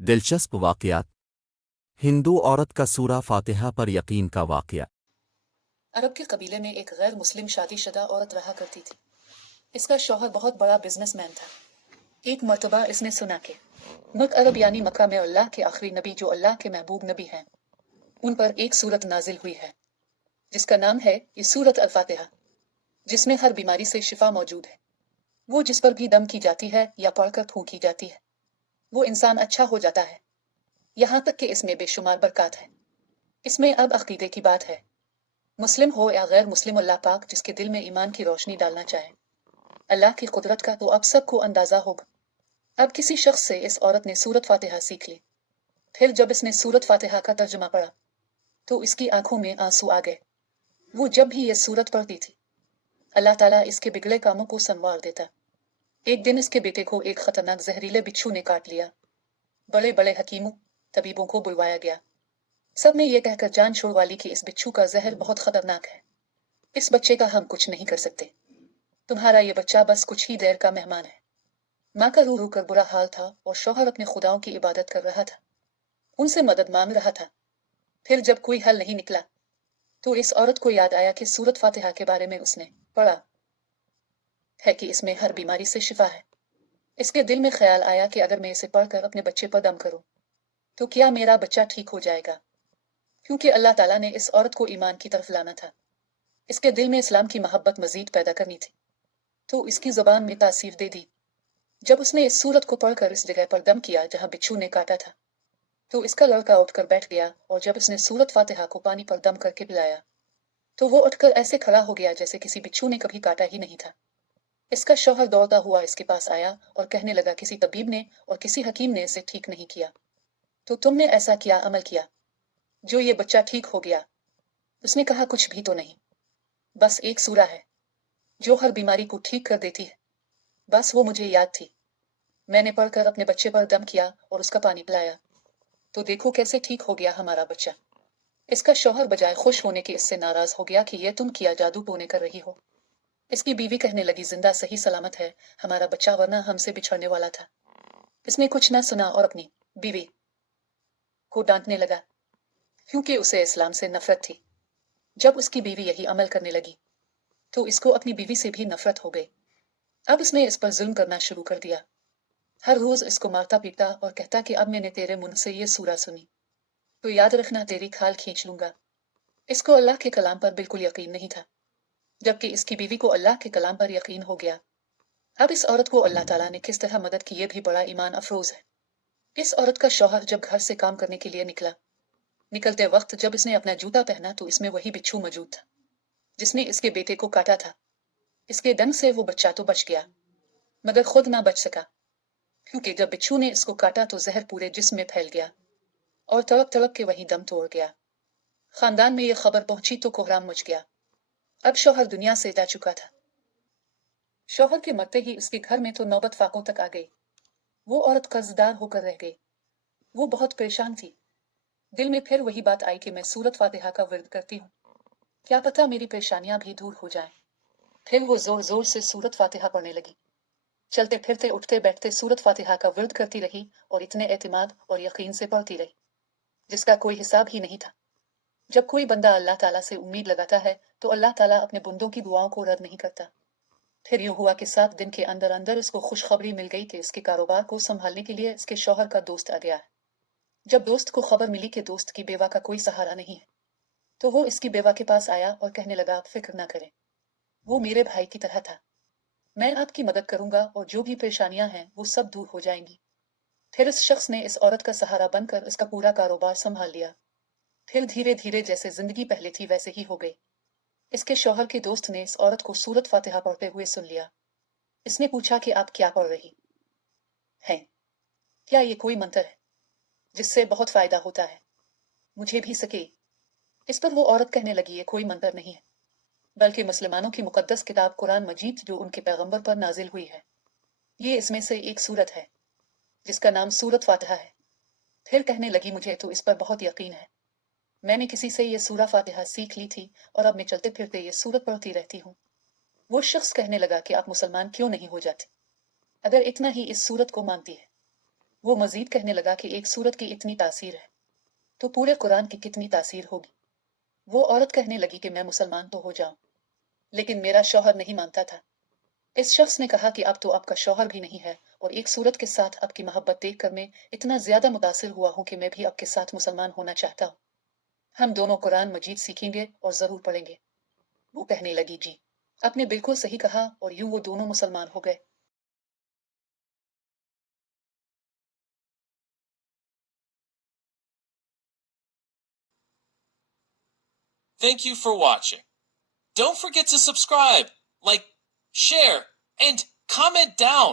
दिलचस्प वाक़यात। हिंदू औरत का सूरा फातिहा पर यकीन का वाक़या। अरब के कबीले में एक गैर मुस्लिम शादीशुदा औरत रहा करती थी। इसका शौहर बहुत बड़ा बिजनेसमैन था। एक मर्तबा इसने सुना कि मक अरब यानी मक्का में अल्लाह के आखिरी नबी जो अल्लाह के महबूब नबी हैं, उन पर एक सूरत नाजिल हुई है जिसका नाम है ये सूरत अल-फातिहा, जिसमें हर बीमारी से शिफा मौजूद है। वो जिस पर भी दम की जाती है या पढ़कर फूंकी जाती है, वो इंसान अच्छा हो जाता है। यहाँ तक कि इसमें बेशुमार बरकत है। इसमें अब अकीदे की बात है। मुस्लिम हो या गैर मुस्लिम, अल्लाह पाक जिसके दिल में ईमान की रोशनी डालना चाहे, अल्लाह की कुदरत का तो अब सबको अंदाजा होगा। अब किसी शख्स से इस औरत ने सूरत फातिहा सीख ली। फिर जब इसने सूरत फातिहा का तर्जुमा पढ़ा तो इसकी आंखों में आंसू आ गए। वो जब भी ये सूरत पढ़ती थी, अल्लाह ताला इसके बिगड़े कामों को संवार देता। एक दिन इसके बेटे को एक खतरनाक जहरीले बिच्छू ने काट लिया। बड़े बड़े हकीमों, तबीबों को बुलवाया गया। सब ने यह कहकर जान छुड़वा ली कि इस बिच्छू का जहर बहुत खतरनाक है। इस बच्चे का हम कुछ नहीं कर सकते। तुम्हारा ये बच्चा बस कुछ ही देर का मेहमान है। माँ का रो रो कर बुरा हाल था और शौहर अपने खुदाओं की इबादत कर रहा था, उनसे मदद मांग रहा था। फिर जब कोई हल नहीं निकला तो इस औरत को याद आया कि सूरत फातिहा के बारे में उसने पढ़ा है कि इसमें हर बीमारी से शिफा है। इसके दिल में ख्याल आया कि अगर मैं इसे पढ़कर अपने बच्चे पर दम करूं तो क्या मेरा बच्चा ठीक हो जाएगा, क्योंकि अल्लाह ताला ने इस औरत को ईमान की तरफ लाना था। इसके दिल में इस्लाम की मोहब्बत मजीद पैदा करनी थी, तो इसकी जुबान में तासीर दे दी। जब उसने इस सूरत को पढ़कर इस जगह पर दम किया जहां बिच्छू ने काटा था, तो इसका लड़का उठकर बैठ गया और जब उसने सूरत फातिहा को पानी पर दम करके पिलाया तो वो उठकर ऐसे खड़ा हो गया जैसे किसी बिच्छू ने कभी काटा ही नहीं था। इसका शौहर दौड़ता हुआ इसके पास आया और कहने लगा, किसी तबीब ने और किसी हकीम ने इसे ठीक नहीं किया, तो तुमने ऐसा क्या अमल किया जो ये बच्चा ठीक हो गया? उसने कहा, कुछ भी तो नहीं, बस एक सूरा है जो हर बीमारी को ठीक कर देती है। बस वो मुझे याद थी, मैंने पढ़कर अपने बच्चे पर दम किया और उसका पानी पिलाया, तो देखो कैसे ठीक हो गया हमारा बच्चा। इसका शौहर बजाय खुश होने के इससे नाराज हो गया कि यह तुम किया जादू टोने कर रही हो। इसकी बीवी कहने लगी, जिंदा सही सलामत है हमारा बच्चा, वरना हमसे बिछड़ने वाला था। इसने कुछ न सुना और अपनी बीवी को डांटने लगा, क्योंकि उसे इस्लाम से नफरत थी। जब उसकी बीवी यही अमल करने लगी तो इसको अपनी बीवी से भी नफरत हो गई। अब इसने इस पर जुल्म करना शुरू कर दिया। हर रोज इसको मारता पीटता और कहता कि अब मैंने तेरे मुंह से ये सूरा सुनी तो याद रखना, तेरी खाल खींच लूंगा। इसको अल्लाह के कलाम पर बिल्कुल यकीन नहीं था, जबकि इसकी बीवी को अल्लाह के कलाम पर यकीन हो गया। अब इस औरत को अल्लाह ताला ने किस तरह मदद की, ये भी बड़ा ईमान अफरोज है। इस औरत का शौहर जब घर से काम करने के लिए निकला, निकलते वक्त जब इसने अपना जूता पहना तो इसमें वही बिच्छू मौजूद था जिसने इसके बेटे को काटा था। इसके डंग से वो बच्चा तो बच गया, मगर खुद ना बच सका, क्योंकि जब बिच्छू ने इसको काटा तो जहर पूरे जिस्म में फैल गया और तड़प तड़प के वही दम तोड़ गया। खानदान में यह खबर पहुंची तो कोहराम मच गया। अब शौहर दुनिया से जा चुका था। शौहर के मरते ही उसके घर में तो नौबत फाकों तक आ गई। वो औरत कर्जदार होकर रह गई। वो बहुत परेशान थी। दिल में फिर वही बात आई कि मैं सूरत फातिहा का विर्द करती हूँ, क्या पता मेरी परेशानियां भी दूर हो जाएं। फिर वो जोर जोर से सूरत फातिहा पढ़ने लगी। चलते फिरते उठते बैठते सूरत फातिहा का विर्द करती रही और इतने एतमाद और यकीन से पढ़ती रही जिसका कोई हिसाब ही नहीं था। जब कोई बंदा अल्लाह ताला से उम्मीद लगाता है तो अल्लाह ताला अपने बंदों की दुआओं को रद्द नहीं करता। फिर यूं हुआ कि 7 दिन के अंदर अंदर इसको खुशखबरी मिल गई कि इसके कारोबार को संभालने के लिए इसके शौहर का दोस्त आ गया है। जब दोस्त को खबर मिली कि दोस्त की बेवा का कोई सहारा नहीं है, तो वो इसकी बेवा के पास आया और कहने लगा, आप फिक्र ना करें, वो मेरे भाई की तरह था, मैं आपकी मदद करूंगा और जो भी परेशानियां हैं वो सब दूर हो जाएंगी। फिर इस शख्स ने इस औरत का सहारा बनकर इसका पूरा कारोबार संभाल लिया। फिर धीरे धीरे जैसे जिंदगी पहले थी वैसे ही हो गई। इसके शौहर के दोस्त ने इस औरत को सूरत फातिहा पढ़ते हुए सुन लिया। इसने पूछा कि आप क्या पढ़ रही हैं? क्या ये कोई मंत्र है जिससे बहुत फायदा होता है? मुझे भी सके। इस पर वो औरत कहने लगी, ये कोई मंत्र नहीं है, बल्कि मुसलमानों की मुकद्दस किताब कुरान मजीद जो उनके पैगंबर पर नाजिल हुई है, ये इसमें से एक सूरत है जिसका नाम सूरत फातिहा है। फिर कहने लगी, मुझे तो इस पर बहुत यकीन है, मैंने किसी से ये सूरा फातिहा सीख ली थी और अब मैं चलते फिरते ये सूरत पढ़ती रहती हूँ। वो शख्स कहने लगा कि आप मुसलमान क्यों नहीं हो जाते, अगर इतना ही इस सूरत को मानती है وہ مزید کہنے لگا کہ ایک سورت کی اتنی تاثیر ہے تو پورے قرآن کی کتنی تاثیر ہوگی۔ وہ عورت کہنے لگی کہ میں مسلمان تو ہو جاؤں، لیکن میرا شوہر نہیں مانتا تھا۔ اس شخص نے کہا کہ اب تو آپ کا شوہر بھی نہیں ہے، اور ایک سورت کے ساتھ آپ کی محبت دیکھ کر میں اتنا زیادہ متاثر ہوا ہوں کہ میں بھی آپ کے ساتھ مسلمان ہونا چاہتا ہوں۔ ہم دونوں قرآن مجید سیکھیں گے اور ضرور پڑھیں گے۔ وہ کہنے لگی جی، آپ نے بالکل صحیح کہا، اور یوں وہ دونوں مسلمان ہو گئے۔ Thank you for watching. Don't forget to subscribe, like, share, and comment down.